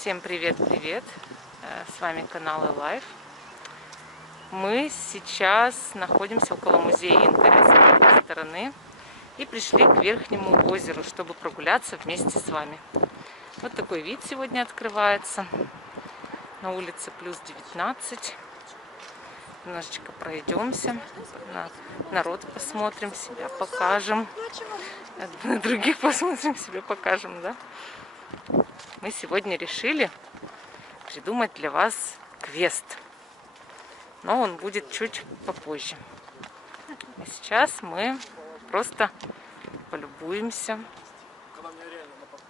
Всем привет-привет! С вами канал Life. Мы сейчас находимся около музея янтаря с одной стороны и пришли к Верхнему озеру, чтобы прогуляться вместе с вами. Вот такой вид сегодня открывается. На улице плюс 19. Немножечко пройдемся, на народ посмотрим, себя покажем. На других посмотрим, себя покажем, да? Мы сегодня решили придумать для вас квест, но он будет чуть попозже. А сейчас мы просто полюбуемся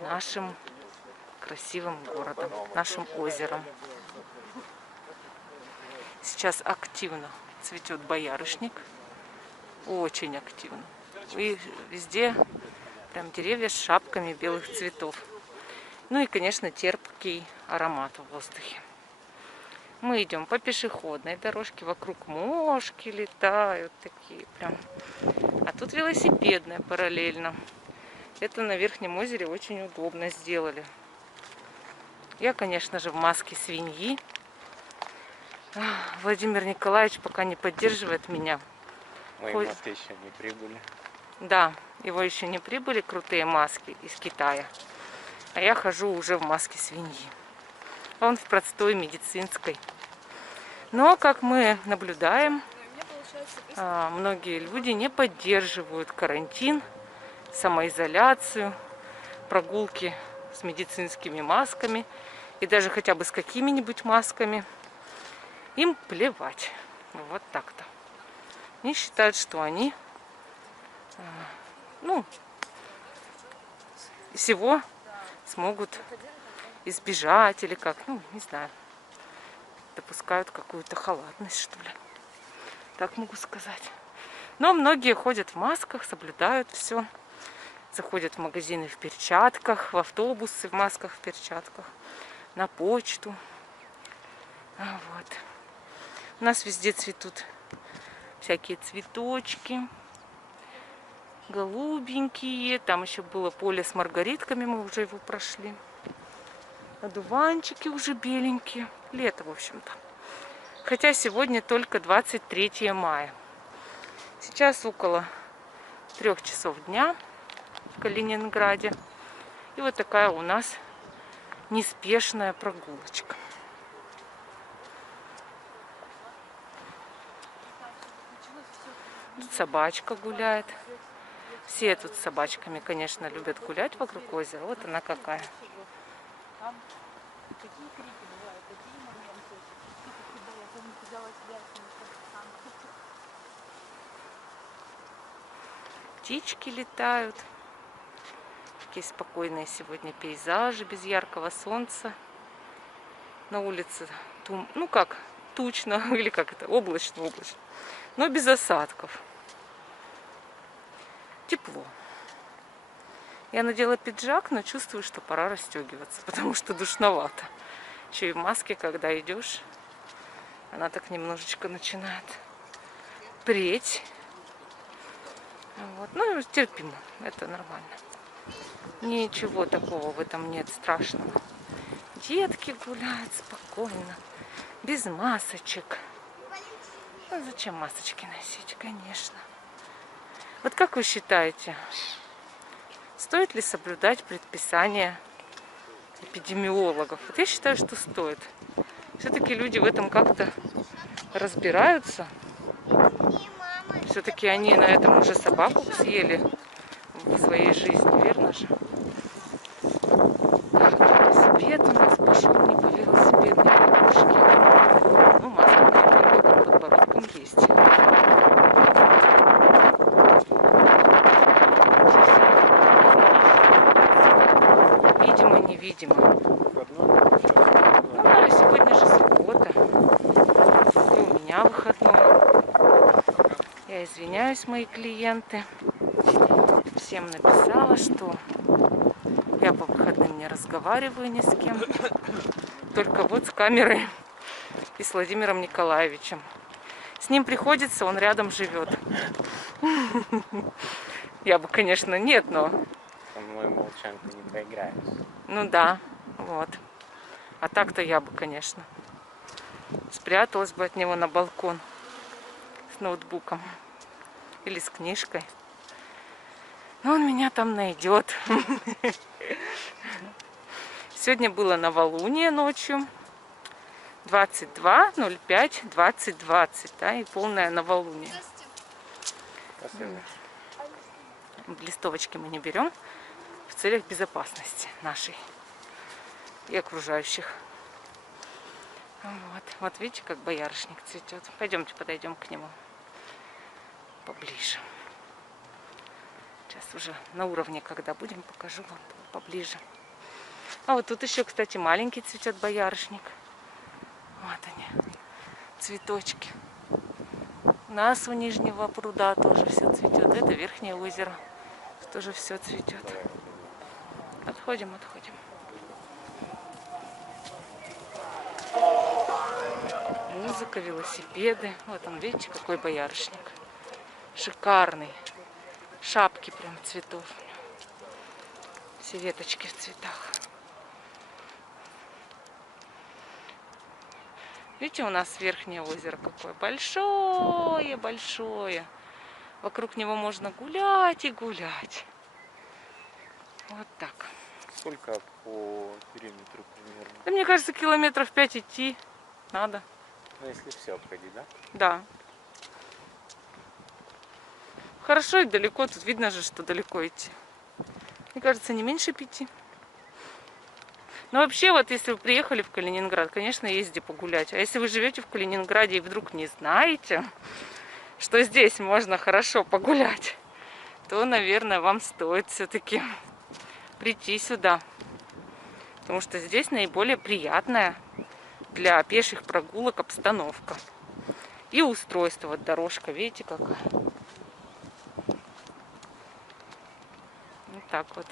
нашим красивым городом, нашим озером. Сейчас активно цветет боярышник, очень активно. И везде прям деревья с шапками белых цветов. Ну и, конечно, терпкий аромат в воздухе. Мы идем по пешеходной дорожке, вокруг мошки летают такие прям. А тут велосипедная параллельно. Это на Верхнем озере очень удобно сделали. Я, конечно же, в маске свиньи. Владимир Николаевич пока не поддерживает меня. Мои маски еще не прибыли. Да, его еще не прибыли крутые маски из Китая. А я хожу уже в маске свиньи. Он в простой медицинской. Но, как мы наблюдаем, многие люди не поддерживают карантин, самоизоляцию, прогулки с медицинскими масками и даже хотя бы с какими-нибудь масками. Им плевать. Вот так-то. Они считают, что они всего смогут избежать или как, не знаю, допускают какую-то халатность, что ли. Так могу сказать. Но многие ходят в масках, соблюдают все. Заходят в магазины в перчатках, в автобусы в масках, в перчатках, на почту. Вот. У нас везде цветут всякие цветочки. Голубенькие. Там еще было поле с маргаритками, мы уже его прошли. Одуванчики уже беленькие. Лето, в общем-то. Хотя сегодня только 23 мая. Сейчас около 3 часов дня в Калининграде. И вот такая у нас неспешная прогулочка. Тут собачка гуляет. Все тут с собачками, конечно, любят гулять вокруг озера. Вот она какая. Птички летают. Такие спокойные сегодня пейзажи, без яркого солнца. На улице, тучно, или как это, облачно, но без осадков. Тепло. Я надела пиджак, но чувствую, что пора расстегиваться, потому что душновато. Еще и в маске, когда идешь, она так немножечко начинает преть. Вот. Ну, терпимо, это нормально. Ничего такого в этом нет страшного. Детки гуляют спокойно, без масочек. Ну, зачем масочки носить, конечно. Вот как вы считаете, стоит ли соблюдать предписания эпидемиологов? Вот я считаю, что стоит. Все-таки люди в этом как-то разбираются. Все-таки они на этом уже собаку съели в своей жизни, верно же? Велосипед у нас пошел, не по велосипедной дорожке. Ну, маска под подбородком есть. Видимо, невидимо. Ну да, сегодня же суббота. И у меня выходной. Я извиняюсь, мои клиенты. Всем написала, что я по выходным не разговариваю ни с кем. Только вот с камерой и с Владимиром Николаевичем. С ним приходится, он рядом живет. Я бы, конечно, нет, но... Со мной молчанку не поиграешь. Ну да, вот. А так-то я бы, конечно, спряталась бы от него на балкон с ноутбуком или с книжкой. Но он меня там найдет. Сегодня было новолуние ночью. 22.05.2020, да, и полное новолуние. Спасибо. Листовочки мы не берем в целях безопасности нашей и окружающих. Вот видите, как боярышник цветет. Пойдемте подойдем к нему поближе. Сейчас уже на уровне, когда будем, покажу вам поближе. А вот тут еще, кстати, маленький цветет боярышник. Вот они, цветочки. У нас у Нижнего пруда тоже все цветет. Это Верхнее озеро. Тоже все цветет. Отходим. Музыка, велосипеды. Вот он, видите, какой боярышник. Шикарный. Шапки прям цветов. Все веточки в цветах. Видите, у нас Верхнее озеро какое большое. Вокруг него можно гулять и гулять. Вот так. Сколько по периметру примерно? Да, мне кажется, километров 5 идти надо. Ну, если все обходить, да? Да. Хорошо и далеко. Тут видно же, что далеко идти. Мне кажется, не меньше 5. Но вообще, вот если вы приехали в Калининград, конечно, ездите погулять. А если вы живете в Калининграде и вдруг не знаете, что здесь можно хорошо погулять, то, наверное, вам стоит все-таки прийти сюда. Потому что здесь наиболее приятная для пеших прогулок обстановка. И устройство. Вот дорожка, видите, какая. Вот так вот.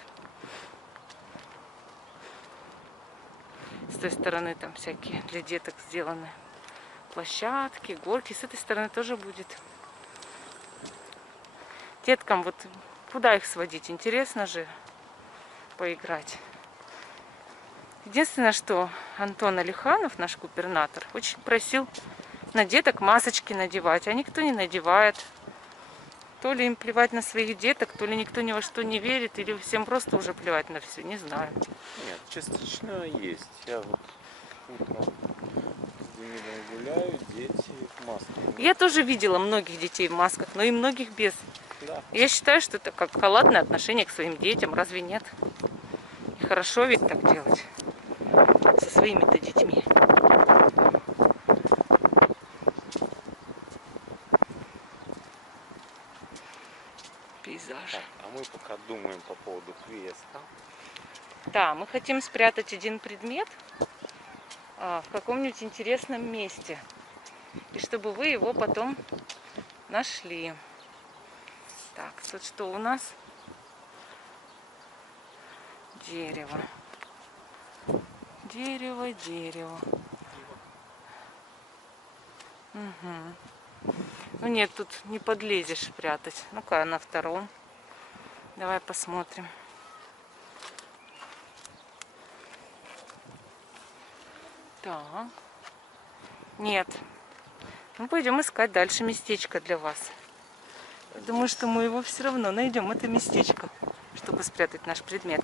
С той стороны там всякие для деток сделаны площадки, горки. С этой стороны тоже будет. Деткам вот куда их сводить? Интересно же поиграть. Единственное, что Антон Алиханов, наш губернатор, очень просил на деток масочки надевать, а никто не надевает. То ли им плевать на своих деток, то ли никто ни во что не верит, или всем просто уже плевать на все, не знаю. Нет, частично есть. Я вот утром гуляю, дети в масках. Я тоже видела многих детей в масках, но и многих без. Да. Я считаю, что это как халатное отношение к своим детям, разве нет? И хорошо ведь так делать со своими-то детьми. Пейзаж. Так, а мы пока думаем по поводу квеста. Да, мы хотим спрятать один предмет в каком-нибудь интересном месте. И чтобы вы его потом нашли. Так, тут что у нас? Дерево. Дерево. Угу. Ну нет, тут не подлезешь прятать. Ну-ка, на втором. Давай посмотрим. Так. Нет. Ну, пойдем искать дальше местечко для вас. Думаю, что мы его все равно найдем, это местечко, чтобы спрятать наш предмет.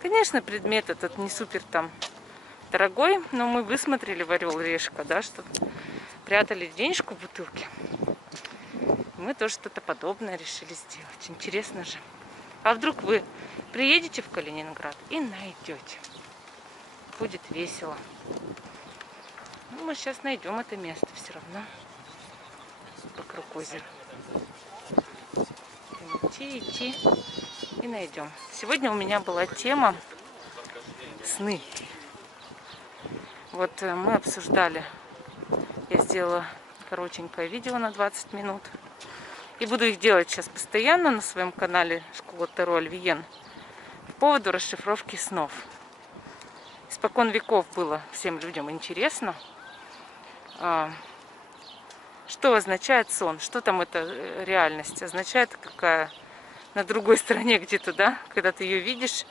Конечно, предмет этот не супер там дорогой, но мы высмотрели в Орел и Решка, да, что прятали денежку в бутылке. Мы тоже что-то подобное решили сделать. Интересно же. А вдруг вы приедете в Калининград и найдете. Будет весело. Ну, мы сейчас найдем это место все равно. Вокруг озера. Идти и найдем. Сегодня у меня была тема сны. Вот мы обсуждали. Я сделала коротенькое видео на 20 минут. И буду их делать сейчас постоянно на своем канале Школа Таро Альвиен по поводу расшифровки снов. Испокон веков было всем людям интересно, что означает сон, что там это реальность, означает какая на другой стороне где-то, да, когда ты ее видишь,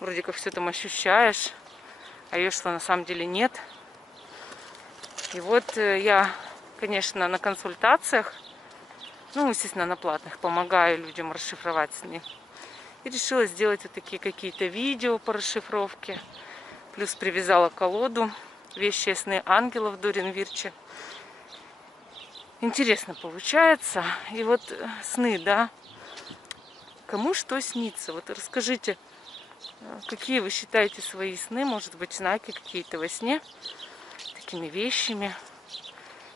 вроде как все там ощущаешь, а ее что на самом деле нет. И вот я, конечно, на консультациях, ну, естественно, на платных, помогаю людям расшифровать сны. И решила сделать вот такие какие-то видео по расшифровке. Плюс привязала колоду «Вещие сны ангелов» Дорин Вирчи. Интересно получается. И вот сны, да, кому что снится. Вот расскажите, какие вы считаете свои сны, может быть, знаки какие-то во сне, такими вещами.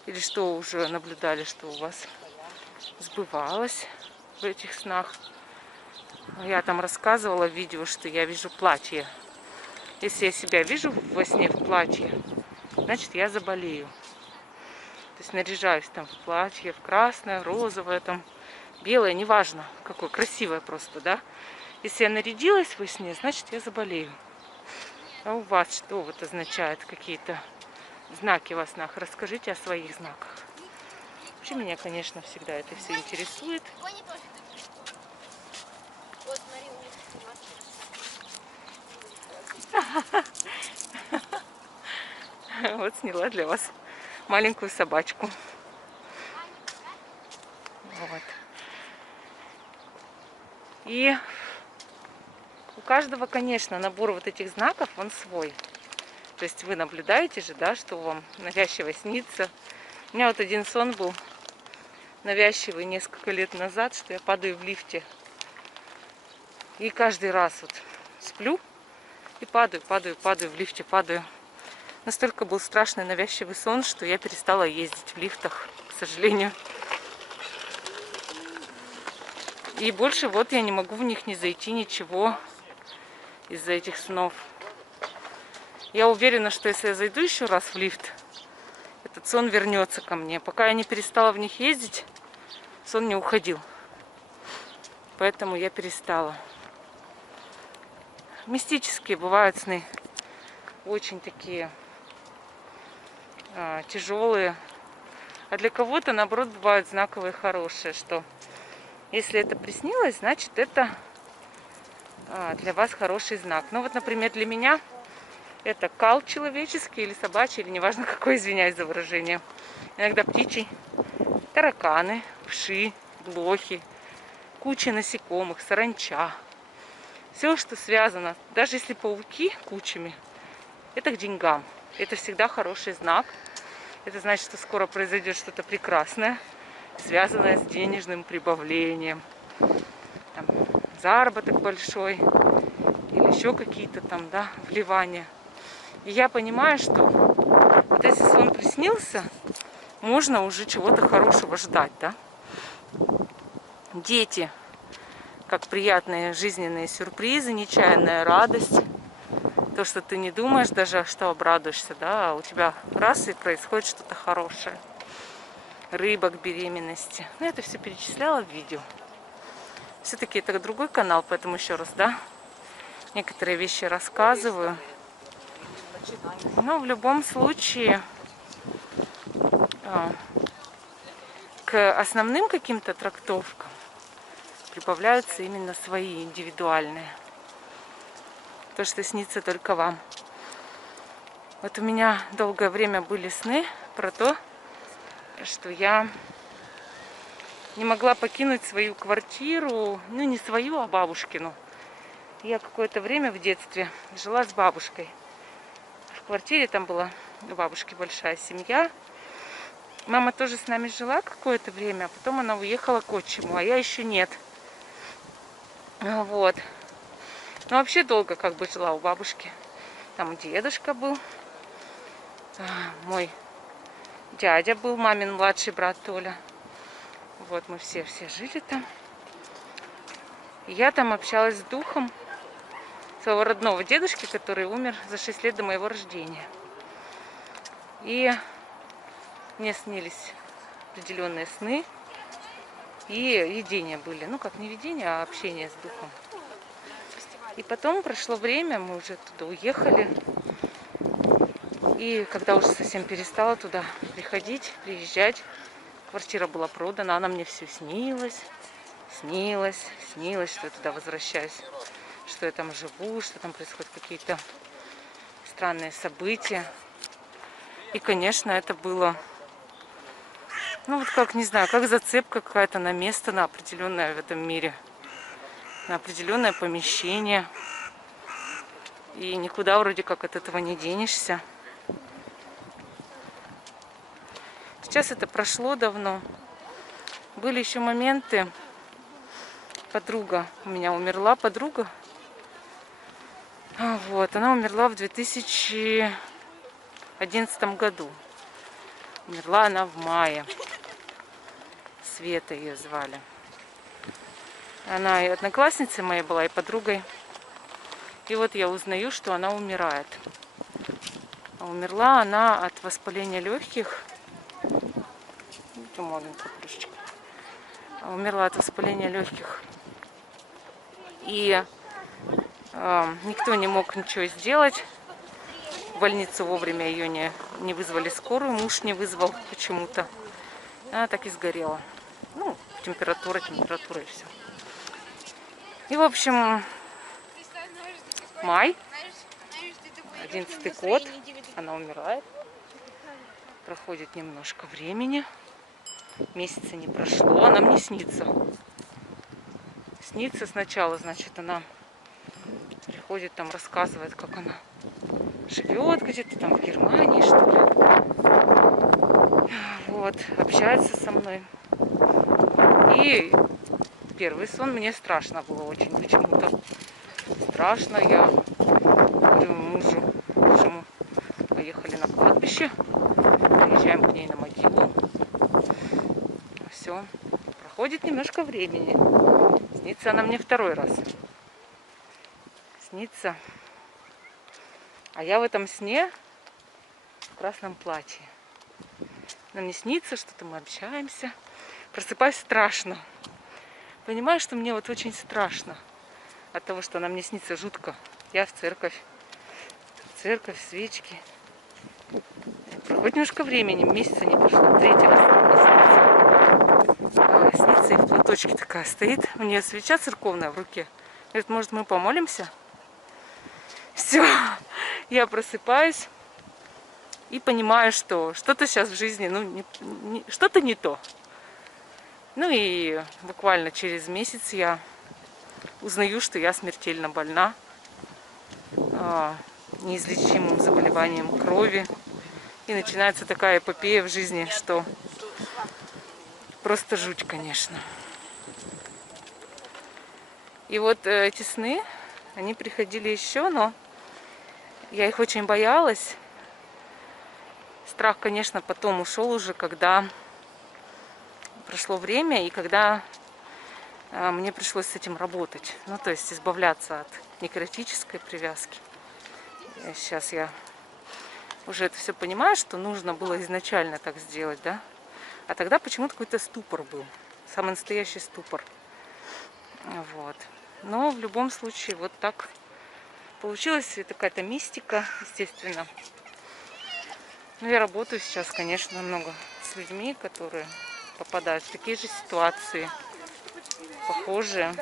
Или что уже наблюдали, что у вас сбывалось в этих снах. Я там рассказывала в видео, что я вижу платье. Если я себя вижу во сне в платье, значит, я заболею. То есть наряжаюсь там в платье, в красное, розовое, там, белое, неважно какое, красивое просто, да. Если я нарядилась во сне, значит, я заболею. А у вас что вот означает какие-то знаки во снах? Расскажите о своих знаках. Вообще меня, конечно, всегда это все интересует. Вот сняла для вас маленькую собачку. Вот. И у каждого, конечно, набор вот этих знаков, он свой. То есть вы наблюдаете же, да, что вам навязчиво снится. У меня вот один сон был навязчивый несколько лет назад, что я падаю в лифте. И каждый раз вот сплю и падаю в лифте, падаю. Настолько был страшный навязчивый сон, что я перестала ездить в лифтах, к сожалению. И больше вот я не могу в них не зайти, ничего из-за этих снов. Я уверена, что если я зайду еще раз в лифт, этот сон вернется ко мне. Пока я не перестала в них ездить, сон не уходил. Поэтому я перестала. Мистические бывают сны. Очень такие тяжелые. А для кого-то, наоборот, бывают знаковые, хорошие, что если это приснилось, значит, это для вас хороший знак. Ну вот, например, для меня это кал человеческий или собачий, или неважно какой, извиняюсь за выражение. Иногда птичий. Тараканы, вши, блохи, куча насекомых, саранча. Все, что связано, даже если пауки кучами, это к деньгам. Это всегда хороший знак. Это значит, что скоро произойдет что-то прекрасное, связанное с денежным прибавлением. Там, заработок большой или еще какие-то там, да, вливания. И я понимаю, что вот если сон приснился, можно уже чего-то хорошего ждать, да. Дети, как приятные жизненные сюрпризы, нечаянная радость. То, что ты не думаешь даже, что обрадуешься, да, а у тебя раз и происходит что-то хорошее. Рыба к беременности. Ну, это все перечисляла в видео. Все-таки это другой канал, поэтому еще раз, да, некоторые вещи рассказываю. Но в любом случае к основным каким-то трактовкам прибавляются именно свои индивидуальные. То, что снится только вам. Вот у меня долгое время были сны про то, что я не могла покинуть свою квартиру, ну не свою, а бабушкину. Я какое-то время в детстве жила с бабушкой. В квартире там была у бабушки большая семья. Мама тоже с нами жила какое-то время, а потом она уехала к отчиму, а я еще нет. Вот. Ну, вообще долго как бы жила у бабушки. Там дедушка был. Мой дядя был, мамин младший брат Толя. Вот мы все жили там. И я там общалась с духом своего родного дедушки, который умер за 6 лет до моего рождения. И мне снились определенные сны. И видения были. Ну, как не видения, а общение с духом. И потом прошло время, мы уже туда уехали. И когда уже совсем перестала туда приезжать, квартира была продана, она мне все снилась. снилось, что я туда возвращаюсь, что я там живу, что там происходят какие-то странные события. И, конечно, это было, ну вот как, не знаю, как зацепка какая-то на место, на определенное в этом мире, на определенное помещение. И никуда вроде как от этого не денешься. Сейчас это прошло давно. Были еще моменты. Подруга у меня умерла, подруга. Вот, она умерла в 2011 году. Умерла она в мае. Света ее звали. Она и одноклассницей моей была, и подругой. И вот я узнаю, что она умирает. Умерла она от воспаления легких. Маленькая крышечка. Умерла от воспаления легких. И никто не мог ничего сделать. В больницу вовремя ее не вызвали скорую. Муж не вызвал почему-то. Она так и сгорела. Ну, температура и все. И, в общем, май, 11-й год, она умирает. Проходит немножко времени. Месяца не прошло, она мне снится. Снится сначала, значит, она приходит, там рассказывает, как она живет где-то там в Германии, что ли. Вот, общается со мной. И первый сон мне страшно было очень почему-то. Страшно. Я говорю мужу, поехали на кладбище, приезжаем к ней на могилу. Все. Проходит немножко времени. Снится она мне второй раз. Снится. А я в этом сне в красном платье. Нам не снится, что-то мы общаемся. Просыпаюсь страшно. Понимаю, что мне вот очень страшно от того, что она мне снится жутко. Я в церковь. Свечки. Проходит немножко времени, месяца не прошло. Третий раз снится и в платочке такая стоит. У нее свеча церковная в руке. Говорит, может, мы помолимся? Все. Я просыпаюсь и понимаю, что что-то сейчас в жизни, что-то не то. Ну и буквально через месяц я узнаю, что я смертельно больна неизлечимым заболеванием крови. И начинается такая эпопея в жизни, что просто жуть, конечно. И вот эти сны, они приходили еще, но я их очень боялась. Страх, конечно, потом ушел уже, когда прошло время и когда мне пришлось с этим работать. Ну, то есть избавляться от некротической привязки. Сейчас я уже это все понимаю, что нужно было изначально так сделать, да? А тогда почему-то какой-то ступор был. Самый настоящий ступор. Вот. Но в любом случае вот так получилось. Это какая-то мистика, естественно. Но я работаю сейчас, конечно, много с людьми, которые попадают в такие же ситуации, похожие,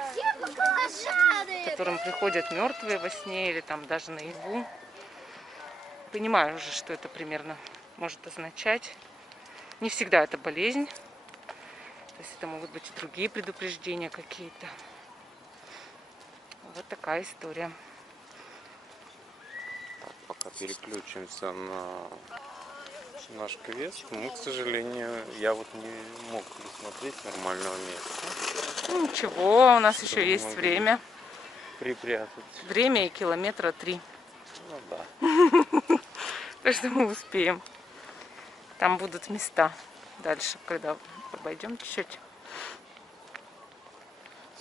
которым приходят мертвые во сне или там даже наяву. Понимаю уже, что это примерно может означать. Не всегда это болезнь. То есть это могут быть и другие предупреждения какие-то. Вот такая история. Пока переключимся на наш квест, мы, к сожалению, я вот не мог присмотреть нормального места. Ну, ничего, у нас еще есть время. Припрятать. Время и километра 3. Ну да. Так что мы успеем. Там будут места дальше, когда обойдем чуть-чуть.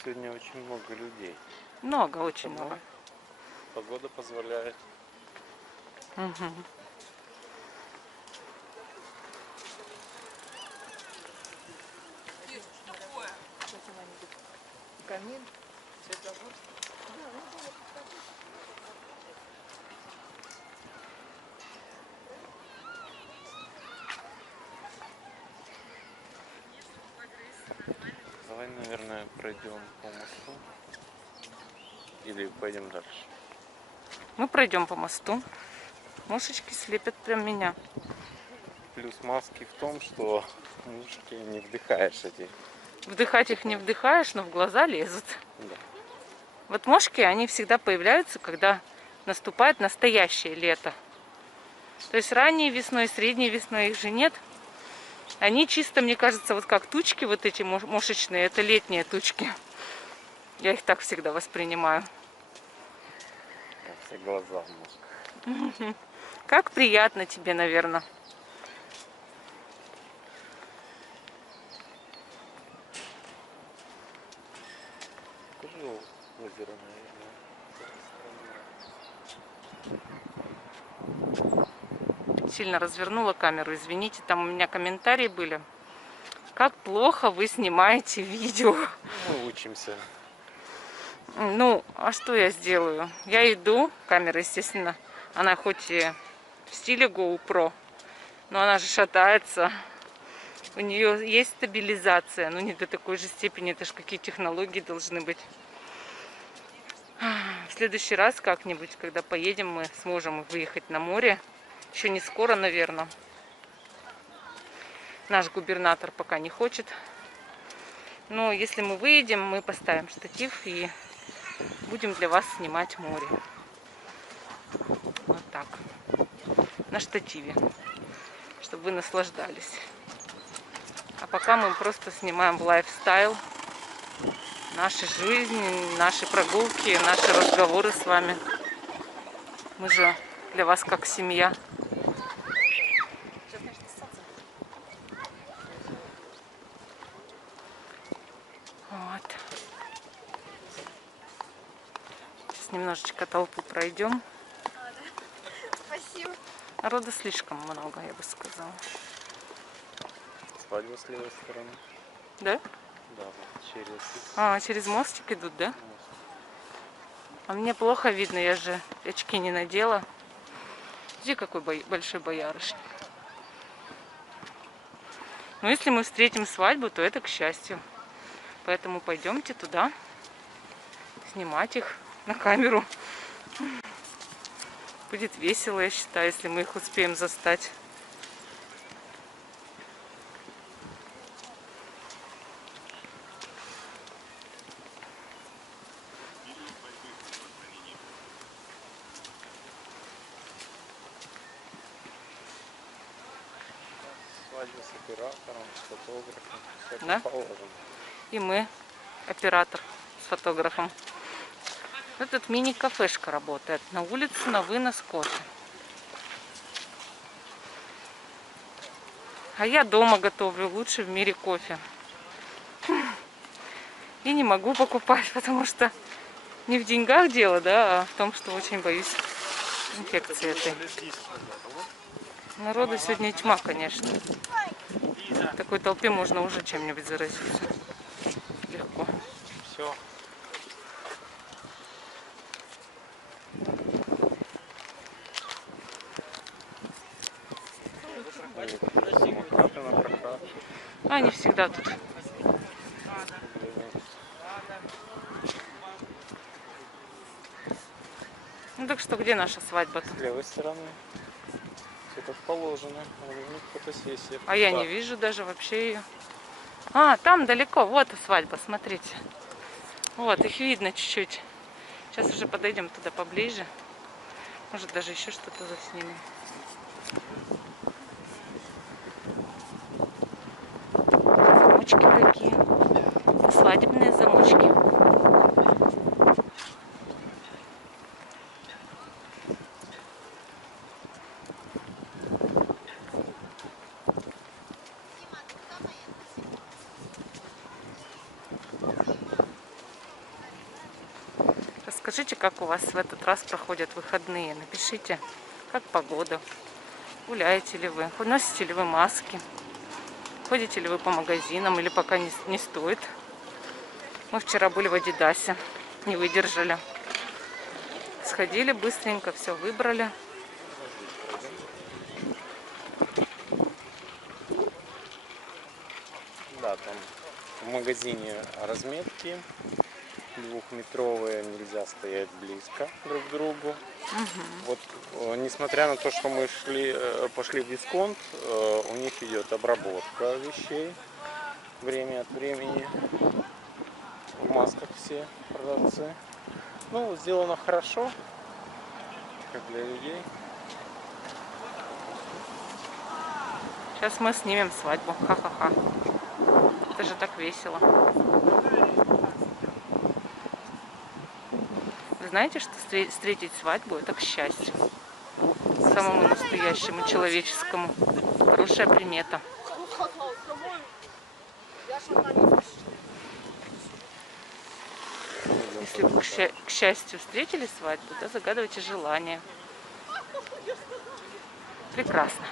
Сегодня очень много людей. Много, очень много. Погода позволяет. Угу. Камин, Светлогорск. Давай на наверное, пройдем по мосту. Или пойдем дальше. Мы пройдем по мосту. Мушечки слепят прям меня. Плюс маски в том, что мушки не вдыхаешь эти. Вдыхать их не вдыхаешь, но в глаза лезут. Да. Вот мошки, они всегда появляются, когда наступает настоящее лето. То есть ранней весной, средней весной их же нет. Они чисто, мне кажется, вот как тучки вот эти мошечные, это летние тучки. Я их так всегда воспринимаю. Все глаза в мушках. Как приятно тебе, наверное. Покажи озеро, наверное. Сильно развернула камеру, извините, там у меня комментарии были. Как плохо вы снимаете видео. Мы учимся. Ну, а что я сделаю? Я иду, камера, естественно, она хоть и в стиле GoPro, но она же шатается. У нее есть стабилизация, но не до такой же степени. Это же какие технологии должны быть. В следующий раз как-нибудь, когда поедем, мы сможем выехать на море. Еще не скоро, наверное. Наш губернатор пока не хочет. Но если мы выедем, мы поставим штатив и будем для вас снимать море. Вот так. На штативе. Чтобы вы наслаждались. А пока мы просто снимаем в лайфстайл наши жизни, наши прогулки, наши разговоры с вами. Мы же для вас как семья. Вот. Сейчас немножечко толпу пройдем. Спасибо. Народа слишком много, я бы сказала. Свадьба с левой стороны. Да? Да, вот через Через мостик идут, да? мост. А мне плохо видно, я же очки не надела. Где какой большой боярышник. Но если мы встретим свадьбу, то это к счастью. Поэтому пойдемте туда снимать их на камеру. Будет весело, я считаю, если мы их успеем застать. Свадьба с оператором, с фотографом. Все Да? как положено. И мы, оператор с фотографом. Вот тут мини-кафешка работает. На улице на вынос кофе. А я дома готовлю лучший в мире кофе. И не могу покупать, потому что не в деньгах дело, да, а в том, что очень боюсь инфекции этой. Народу сегодня тьма, конечно. В такой толпе можно уже чем-нибудь заразиться. Легко. Все. Самокаты на прокат. Они всегда тут. Ну так что, где наша свадьба-то? С левой стороны. Все как положено. У них фотосессия. А я не вижу даже вообще ее. Там далеко. Вот и свадьба, смотрите. Вот, их видно чуть-чуть. Сейчас уже подойдем туда поближе. Может, даже еще что-то заснимем. Замочки какие. Свадебные замочки. Расскажите, как у вас в этот раз проходят выходные. Напишите, как погода. Гуляете ли вы? Носите ли вы маски? Ходите ли вы по магазинам или пока не стоит? Мы вчера были в Адидасе, не выдержали. Сходили быстренько, все выбрали. Да, там в магазине разметки двухметровые, нельзя стоять близко друг к другу. Вот, несмотря на то, что мы пошли в дисконт, у них идет обработка вещей время от времени. В масках все продавцы. Ну, сделано хорошо, как для людей. Сейчас мы снимем свадьбу. Ха-ха-ха. Это же так весело. Вы знаете, что встретить свадьбу — это к счастью. Самому настоящему, человеческому. Хорошая примета. Если вы, к счастью, встретили свадьбу, то загадывайте желание. Прекрасно.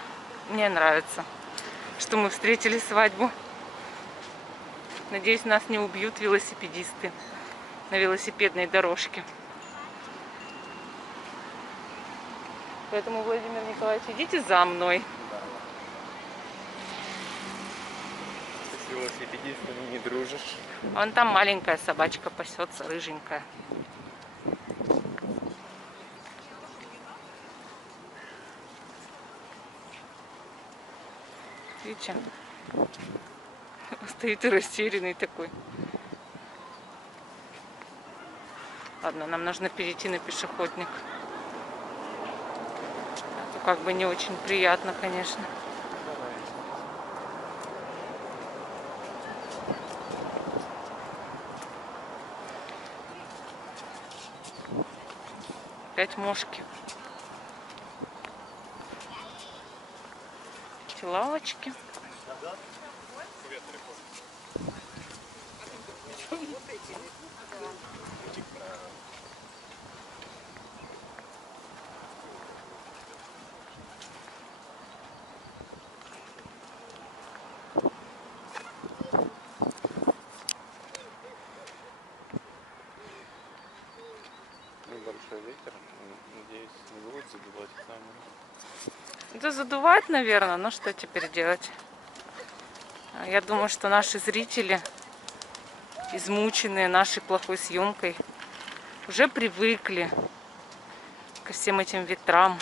Мне нравится, что мы встретили свадьбу. Надеюсь, нас не убьют велосипедисты на велосипедной дорожке. Поэтому, Владимир Николаевич, идите за мной. Ты с велосипедистами не дружишь. Вон там маленькая собачка пасется, рыженькая. Видите? Стоит и растерянный такой. Ладно, нам нужно перейти на пешеходник. Это как бы не очень приятно, конечно. Опять мошки. Эти лавочки. Небольшой ветер. Надеюсь, не будет задувать камеру. Это задувать, наверное, но что теперь делать? Я думаю, что наши зрители, измученные нашей плохой съемкой, уже привыкли ко всем этим ветрам.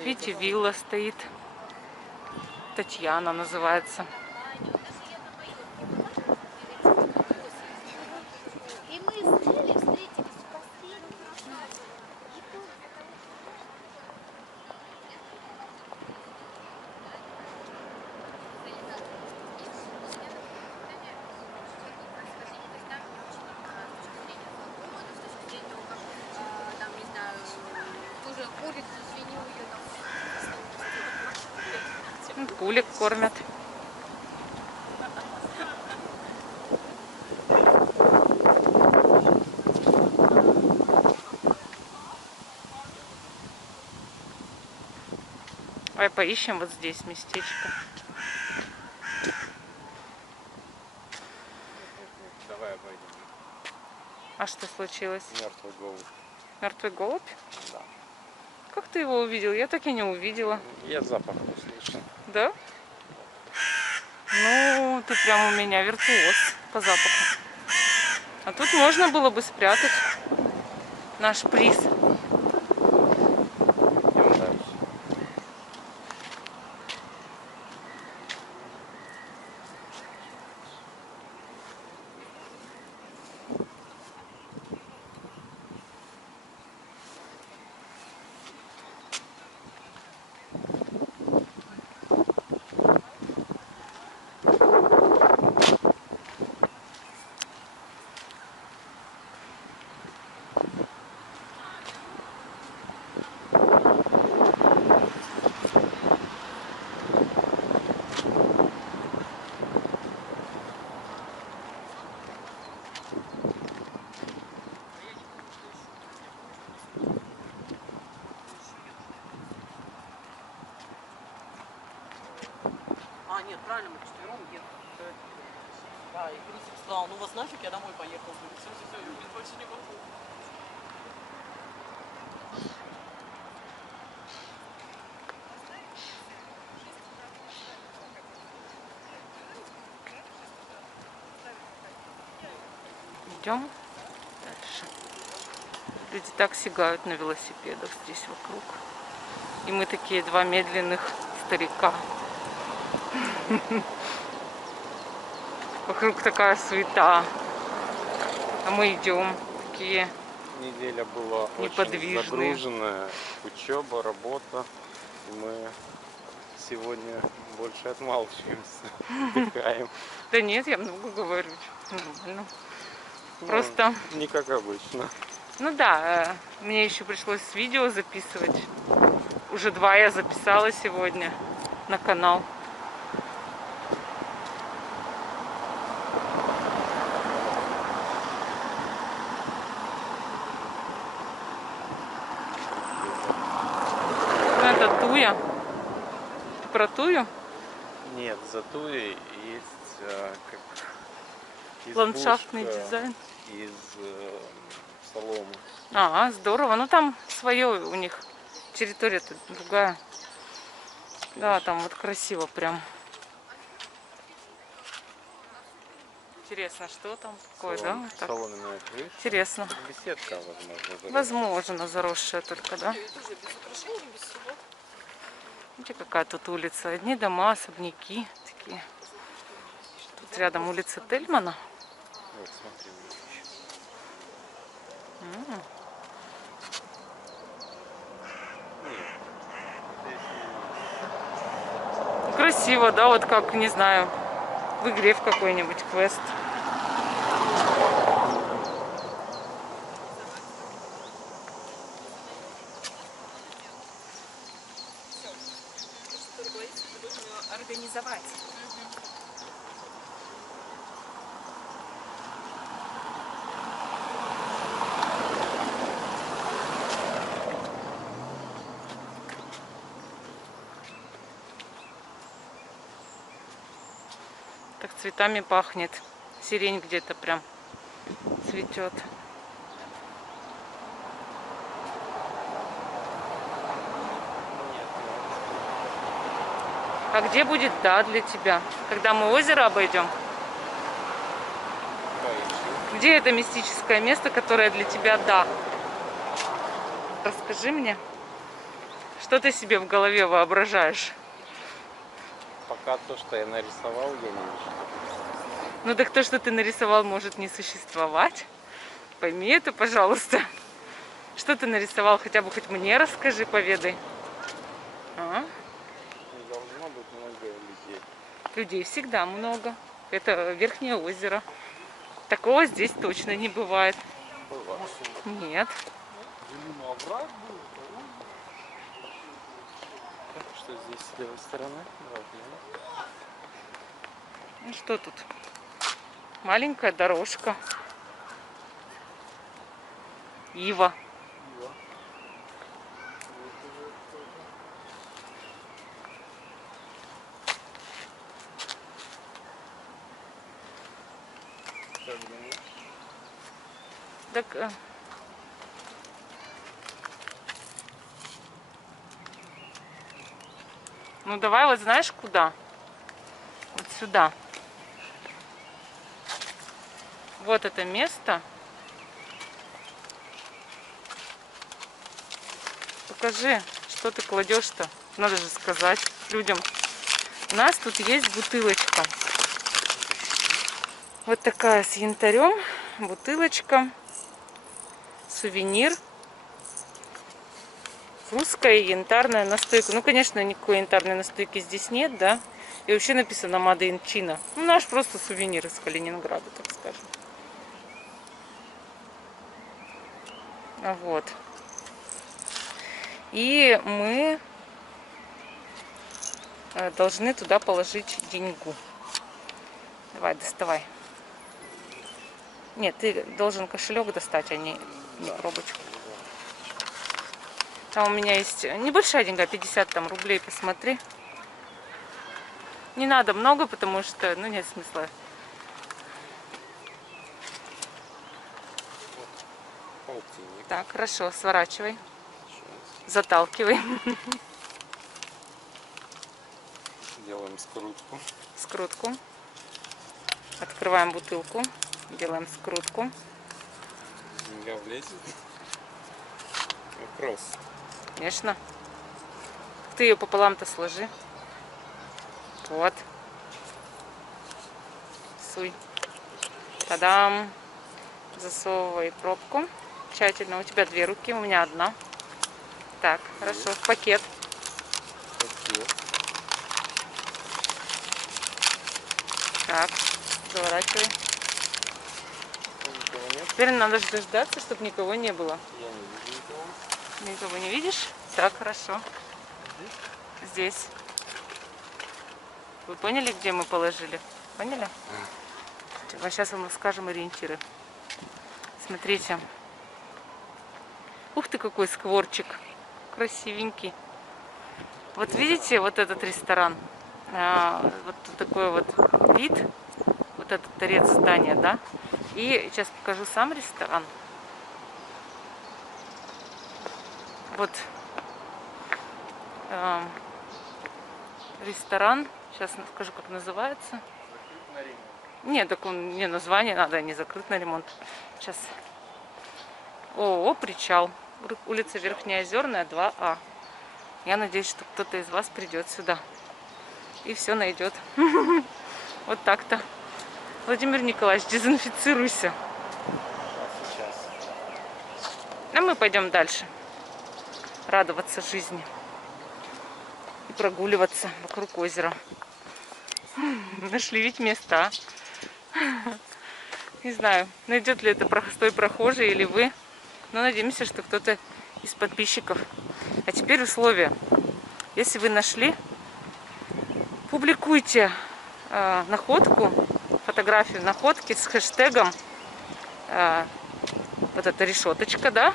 Видите, вилла стоит. Татьяна называется. Пулик кормят. Давай поищем вот здесь местечко. Давай обойдем. А что случилось? Мертвый голубь. Мертвый голубь? Да. Как ты его увидел? Я так и не увидела. Я запах услышал. Да? Ну, ты прям у меня виртуоз по запаху. А тут можно было бы спрятать наш приз. Идем дальше. А, нет, правильно, мы четвером ехали. Да, и Крисик сказал, ну вас нафиг, я домой поехал. Все, больше не могу. идем дальше. Люди так сигают на велосипедах здесь вокруг. И мы такие два медленных старика. Вокруг такая суета. А мы идем такие Неделя была очень неподвижные. загруженная. Учеба, работа. И мы сегодня больше отмалчиваемся. Отдыхаем. Да нет, я много говорю. Нормально. Ну, Просто, не как обычно. ну да, мне еще пришлось видео записывать. Уже 2 я записала сегодня на канал. Ну, это Туя. Ты про Тую? Нет, за Туей есть как Ландшафтный избушка дизайн. из соломы. А, здорово. Ну там свое у них. Территория-то другая. Да, там вот красиво прям. Интересно, что там такое, да? Вот так. Соломенная крыша. Интересно. Беседка, возможно. Возможно, заросшая только, да? Это же без украшений, без всего. Видите, какая тут улица. Одни дома, особняки такие. Тут рядом улица Тельмана. Вот, смотри, вот еще. М. Здесь Красиво, да? Вот как, не знаю, в игре в какой-нибудь квест. Организовать. Так цветами пахнет. Сирень где-то прям цветет. А где будет да для тебя? Когда мы озеро обойдем? Где это мистическое место, которое для тебя да? Расскажи мне, что ты себе в голове воображаешь? пока то, что я нарисовал, я не вижу. Ну так то, что ты нарисовал, может не существовать. Пойми это, пожалуйста. Что ты нарисовал? Хотя бы хоть мне расскажи, поведай. А? Не должно быть много людей. Людей всегда много. Это Верхнее озеро. Такого здесь точно не бывает. Бывает. Нет. Что здесь с левой стороны? Ну что тут? Маленькая дорожка. Ива. Так, ну давай вот знаешь куда? Вот сюда. Вот это место. Покажи, что ты кладешь-то. Надо же сказать людям. У нас тут есть бутылочка. Вот такая с янтарем. Бутылочка. Сувенир. Русская янтарная настойка. Ну, конечно, никакой янтарной настойки здесь нет, да? И вообще написано Made in China. Ну, наш просто сувенир из Калининграда, так скажем. Вот. И мы должны туда положить деньгу. Давай, доставай. Нет, ты должен кошелек достать, а не пробочку. Там у меня есть небольшая деньга, 50 там рублей, посмотри. Не надо много, потому что, ну, нет смысла. Полтинник. Так, хорошо, сворачивай. Заталкивай. Делаем скрутку. Скрутку. Открываем бутылку. Делаем скрутку. Деньга влезет. Вопрос. Конечно. Ты ее пополам-то сложи. Вот. Суй. Тадам. Засовывай пробку. Тщательно. У тебя 2 руки, у меня 1. Так, хорошо. В пакет. Пакет. Так, заворачивай. Никого нет. Теперь надо же дождаться, чтобы никого не было. Я не вижу никого. Никого не видишь? Так, хорошо. Здесь. Вы поняли, где мы положили? Поняли? Сейчас вам расскажем ориентиры. Смотрите. Ух ты, какой скворчик. Красивенький. Вот видите, вот этот ресторан. Вот такой вот вид. Вот этот торец здания, да? И сейчас покажу сам ресторан. Вот ресторан. Сейчас скажу, как называется. Нет, так он, не, название надо, не закрыт на ремонт. Сейчас. ООО «Причал». Улица Верхнеозерная, 2А. Я надеюсь, что кто-то из вас придет сюда и все найдет. Вот так-то. Владимир Николаевич, дезинфицируйся. Сейчас. А мы пойдем дальше. Радоваться жизни. И прогуливаться вокруг озера. Нашли ведь места. Не знаю, найдет ли это простой прохожий или вы. Но надеемся, что кто-то из подписчиков. А теперь условия. Если вы нашли, публикуйте находку, фотографию находки с хэштегом вот эта решеточка, да,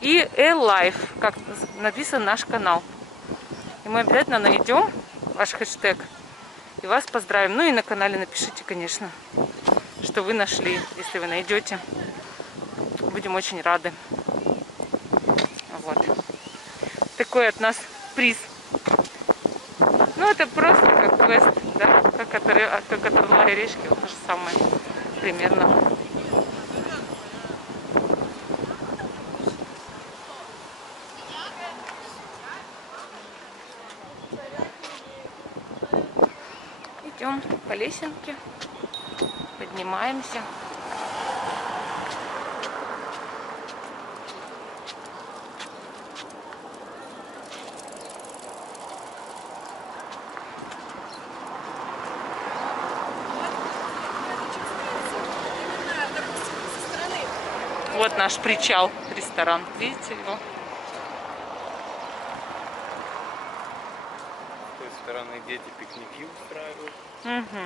и live, как написан наш канал. И мы обязательно найдем ваш хэштег и вас поздравим. Ну и на канале напишите, конечно, что вы нашли, если вы найдете. Будем очень рады. Вот. Такой от нас приз. Ну, это просто как квест, да, как от орла и решки, вот то же самое примерно. Идем по лесенке, поднимаемся. Вот наш причал, ресторан. Видите его? С той стороны дети пикники устраивают. Угу.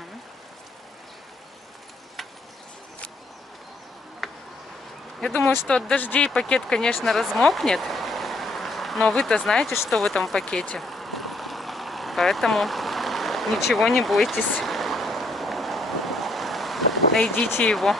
Я думаю, что от дождей пакет, конечно, размокнет. Но вы-то знаете, что в этом пакете. Поэтому ничего не бойтесь. Найдите его.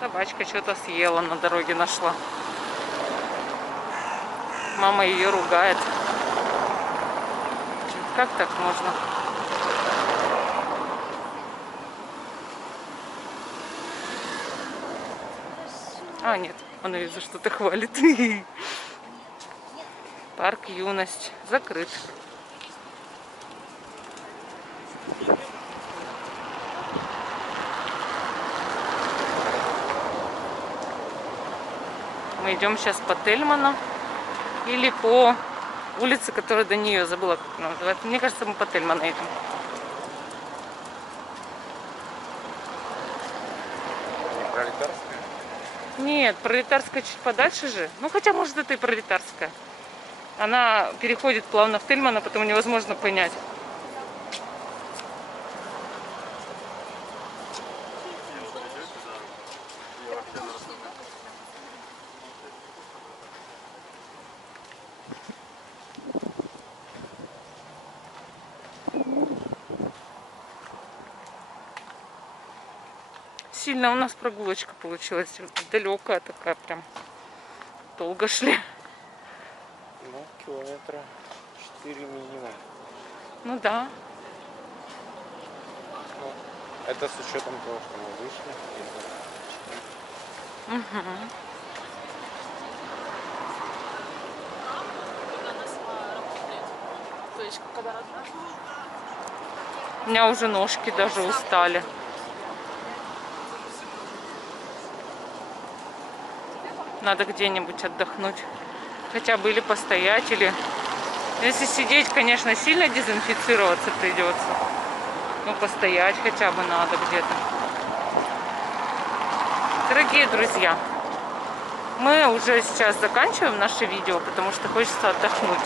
Собачка что-то съела, на дороге нашла. Мама ее ругает. Как так можно? А, нет, он ее за что-то хвалит. Парк Юность закрыт. Мы идем сейчас по Тельмана или по улице, которая до нее, забыла, как она называется. Мне кажется, мы по Тельмана идем. Не пролетарская? Нет, Пролетарская чуть подальше же. Ну, хотя, может, это и Пролетарская. Она переходит плавно в Тельмана, потому невозможно понять. сильно у нас прогулочка получилась. Далекая такая прям. Долго шли. Ну, километра 4 минимум. Ну да. Ну, это с учетом того, что мы вышли. Угу. У меня уже ножки даже устали. Надо где-нибудь отдохнуть. Хотя бы или постоять, или... Если сидеть, конечно, сильно дезинфицироваться придется. Но постоять хотя бы надо где-то. Дорогие друзья, мы уже сейчас заканчиваем наше видео, потому что хочется отдохнуть.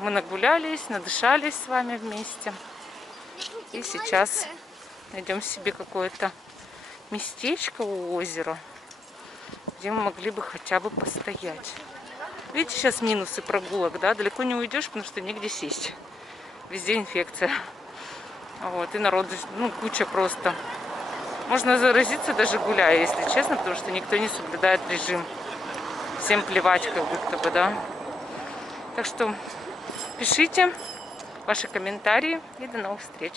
Мы нагулялись, надышались с вами вместе. И сейчас найдем себе какое-то местечко у озера, где мы могли бы хотя бы постоять. Видите, сейчас минусы прогулок, да? Далеко не уйдешь, потому что негде сесть. Везде инфекция. Вот, и народу, ну, куча просто. Можно заразиться даже гуляя, если честно, потому что никто не соблюдает режим. Всем плевать, как будто бы, да? Так что пишите ваши комментарии и до новых встреч.